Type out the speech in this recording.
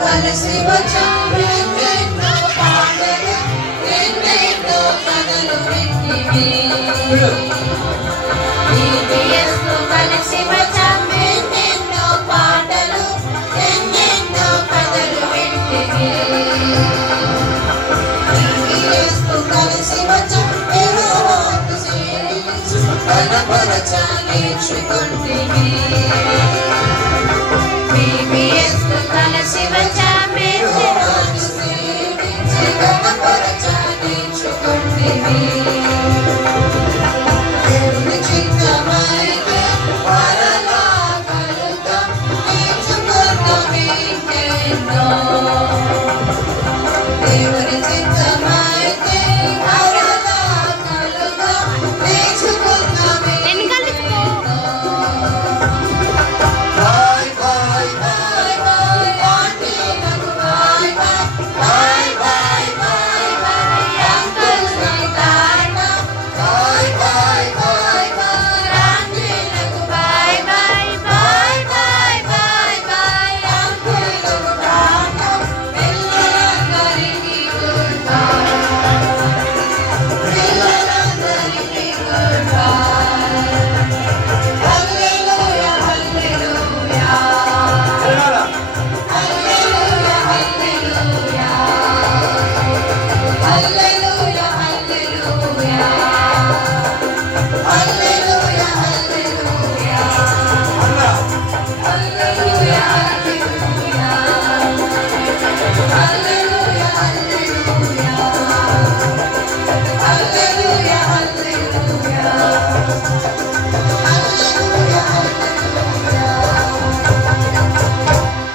కలిసి వచ్చాము ఎన్నెన్నో పాటలు ఎన్నెన్నో కథలు వింటివి VBSతో కలిసి వచ్చాము ఎన్నెన్నో పాటలు ఎన్నెన్నో కథలు వింటివి VBSతో కలిసి వచ్చాము యెహోవాకు సేవించి కనపరచ నేర్చుకుంటివి VBSతో కలిసి వచ్చాము యెహోవాకు సేవించి కనపరచ నేర్చుకుంటివి దేవుని చిత్తమైతే మరలా కలుద్దాం నేర్చుకుందాం ఇంకెన్నో